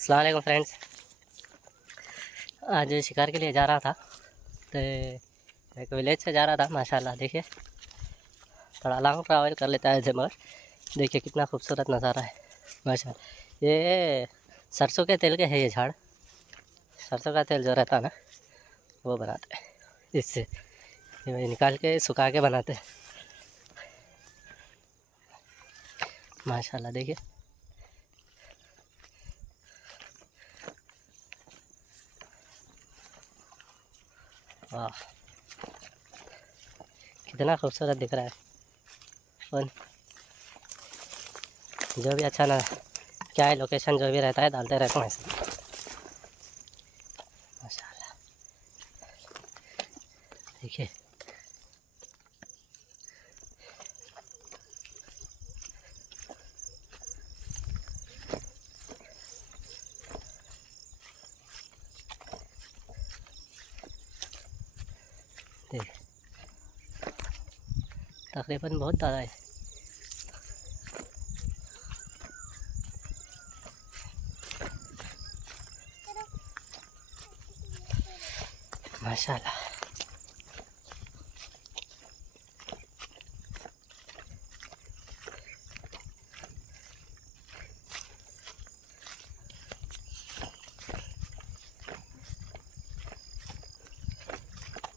अस्सलाम वालेकुम फ्रेंड्स, आज शिकार के लिए जा रहा था तो एक विलेज से जा रहा था। माशाल्लाह देखिए, थोड़ा लॉन्ग ट्रैवल कर लेता है मगर देखिए कितना खूबसूरत नज़ारा है माशाल्लाह। ये सरसों के तेल के है ये झाड़। सरसों का तेल जो रहता है ना वो बनाते हैं इससे, ये निकाल के सुखा के बनाते हैं माशाल्लाह। देखिए वाह, कितना खूबसूरत दिख रहा है। और जो भी अच्छा ना क्या है, लोकेशन जो भी रहता है डालते रहता हूँ ऐसे माशाल्लाह। देखिए देखिए तकरीबन बहुत ज़्यादा है माशाल्लाह।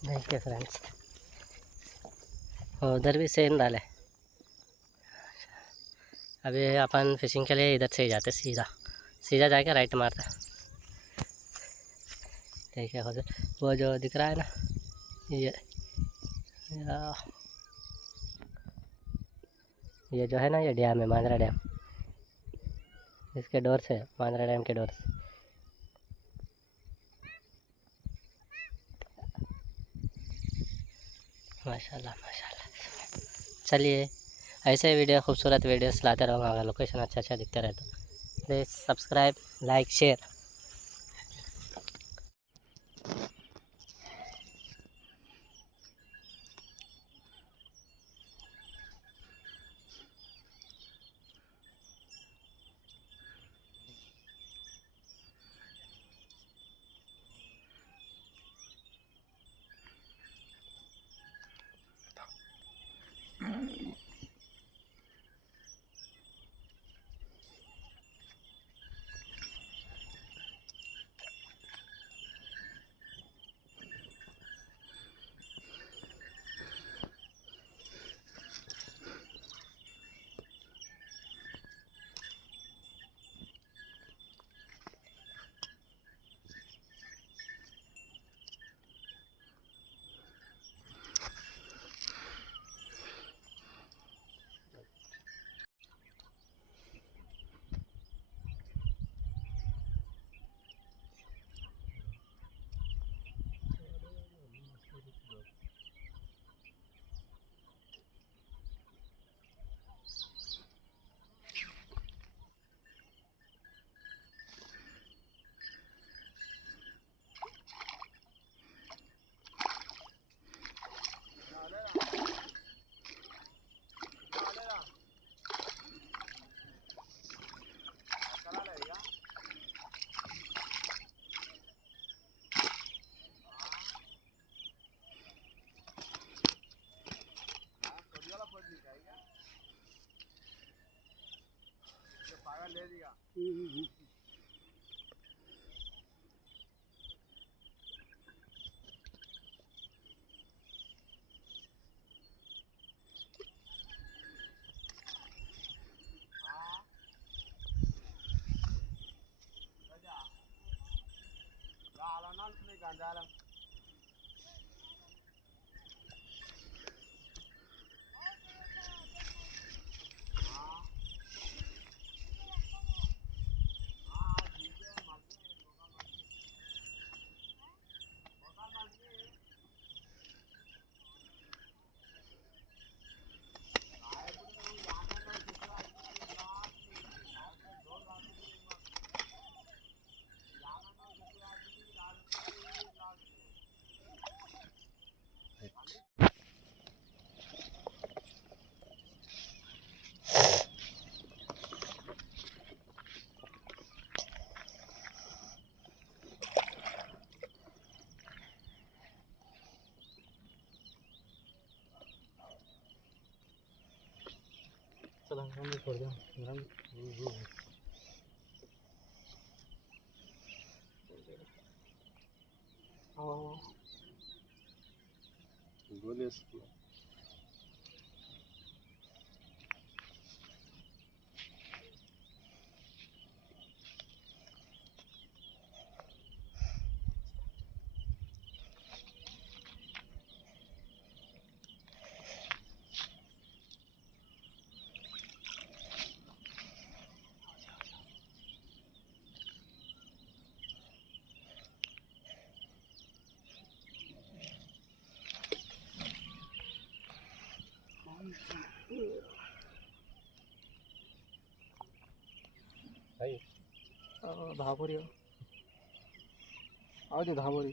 देखिए फ्रेंड्स, उधर भी सेम डाले। अभी अपन फिशिंग के लिए इधर से ही जाते, सीधा सीधा जाके राइट मारते। देखिए वो जो दिख रहा है ना, ये जो है ना, ये डैम है मांजरा डैम। इसके डोर से, मांजरा डैम के डोर से माशाल्लाह माशाल्लाह। चलिए ऐसे वीडियो, खूबसूरत वीडियोस लाते रहूँगा। अगर लोकेशन अच्छा अच्छा दिखते रहे तो प्लीज़ सब्सक्राइब, लाइक, शेयर। ले दिया। चला रंग छोड़ दो रंग बोलिए धाबोरी आओ दे धाबोरी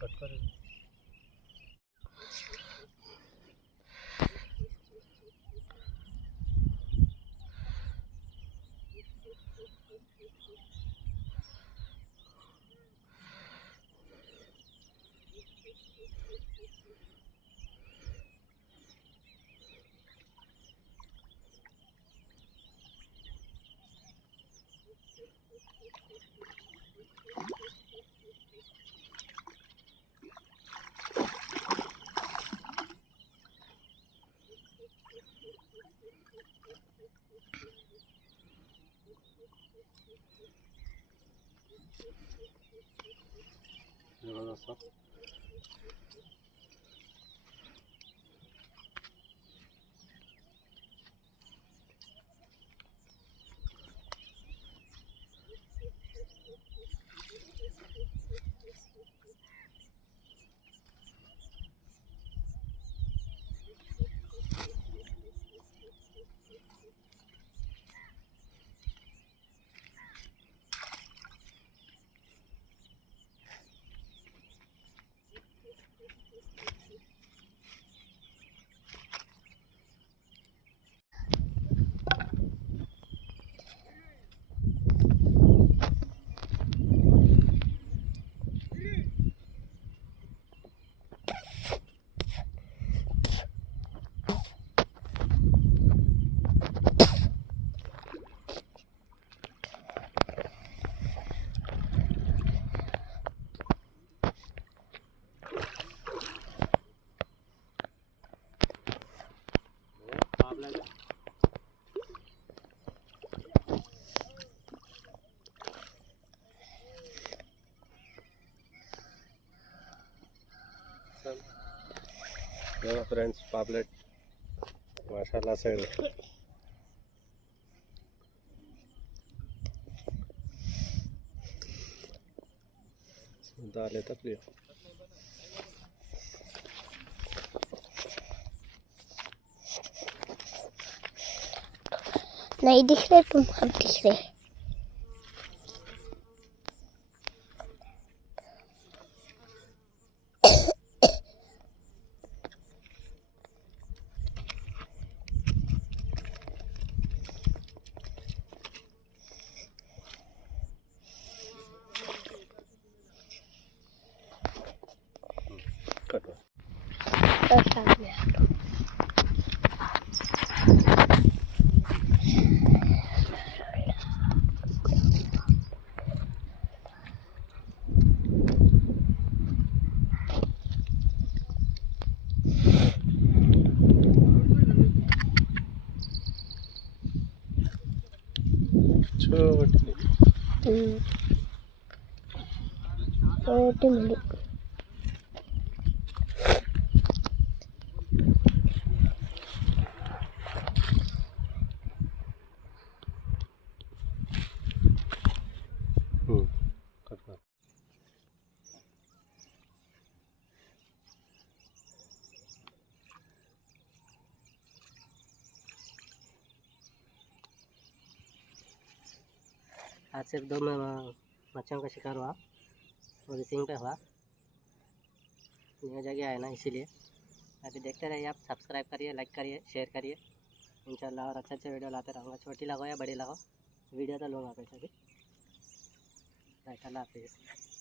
कट कर सब फ्रेंड्स पापलेट माशाल्लाह से डाले तक लिया नहीं दिख रहे तुम अब दिख रहे सामने छोटी छोटी मिली कट कर। आज सिर्फ 2 मच्छियों का शिकार हुआ, वो भी सिंग पे हुआ। न्यू जगह है ना, इसीलिए। अभी देखते रहिए आप, सब्सक्राइब करिए, लाइक करिए, शेयर करिए। इंशाल्लाह और अच्छे वीडियो लाते रहूँगा, छोटी लगाओ या बड़ी लगाओ, वीडियो तो लूँगा पैसा भी। राइट, अल्लाह हाफिज़।